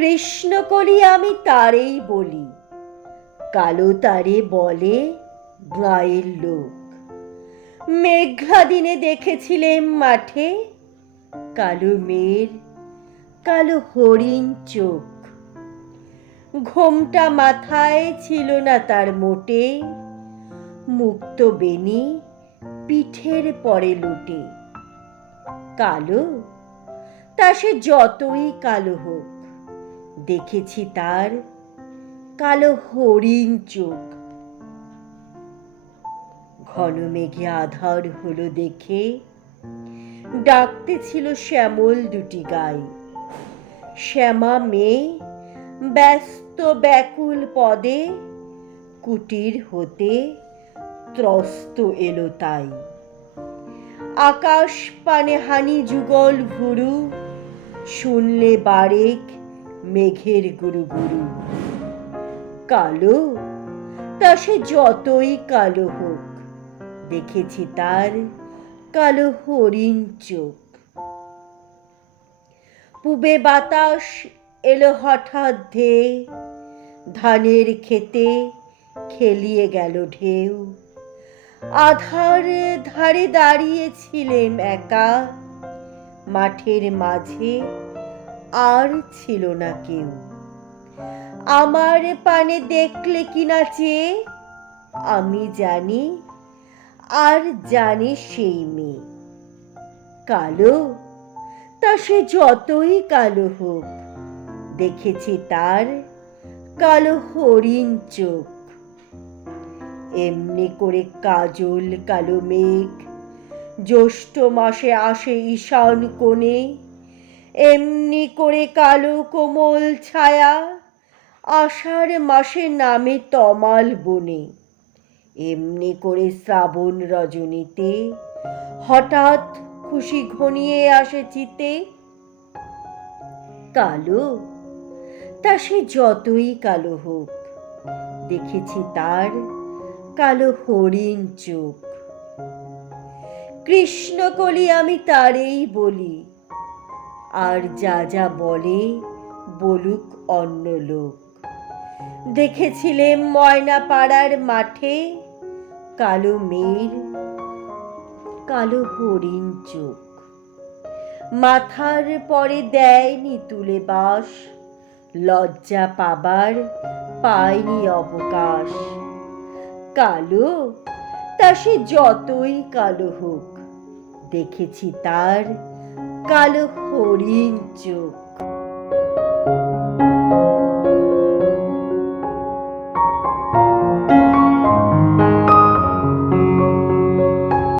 কৃষ্ণকলি আমি তারেই বলি, কালো তারে বলে গাঁয়ের লোক। মেঘলা দিনে দেখেছিলেম মাঠে কালো মেয়ের কালো হরিণ চোখ। ঘোমটা মাথায় ছিল না তার মোটে, মুক্ত বেনি পিঠের পরে লুটে। কালো তা সে যতই কালো হোক, দেখেছি তার কালো হরিণ চোখ। ঘন মেঘে আধার হলো দেখে ডাকতে ছিল শ্যামল দুটি গাই। শ্যামা মেয়ে ব্যস্ত ব্যাকুল পদে কুটির হতে ত্রস্ত এলো তাই। আকাশ পানে হানি যুগল ভুরু, শুনলে বারেক মেঘের গুরু গুরু। কালো তা সে যতই কালো হোক, দেখেছি তার কালো হরিণ চোখ। পূবে বাতাস এলো হঠাৎ ধেয়ে, ধানের খেতে খেলিয়ে গেল ঢেউ। আধার ধারে দাঁড়িয়েছিলেম একা, মাঠের মাঝে আর ছিল না কেউ। আমার পানে দেখলে কিনা চেয়ে, আমি জানি আর জানে সেই মেয়ে। কালো তা সে যতই কালো হোক, দেখেছি তার কালো হরিণ চোখ। এমনি করে কাজল কালো মেঘ জ্যৈষ্ঠ মাসে আসে ঈশান কোণে। এমনি করে কালো কোমল ছায়া আষাঢ় মাসে নামে তমাল বনে। এমনি করে শ্রাবণ রজনীতে হঠাৎ খুশি ঘনিয়ে আসে চিতে। কালো তা সে যতই কালো হোক, দেখেছি তার কালো হরিণ চোখ। কৃষ্ণকলি আমি তারেই বলি, আর যা যা বলে বলুক অন্য লোক। দেখেছিলেম ময়না পাড়ার মাঠে কালো মেয়ের কালো হরিণ চোখ। মাথার পরে দেয়নি তুলে বাস, লজ্জা পাবার পায়নি অবকাশ। কালো তা সে যতই কালো হোক, দেখেছি তার কালো হরিণ চোখ।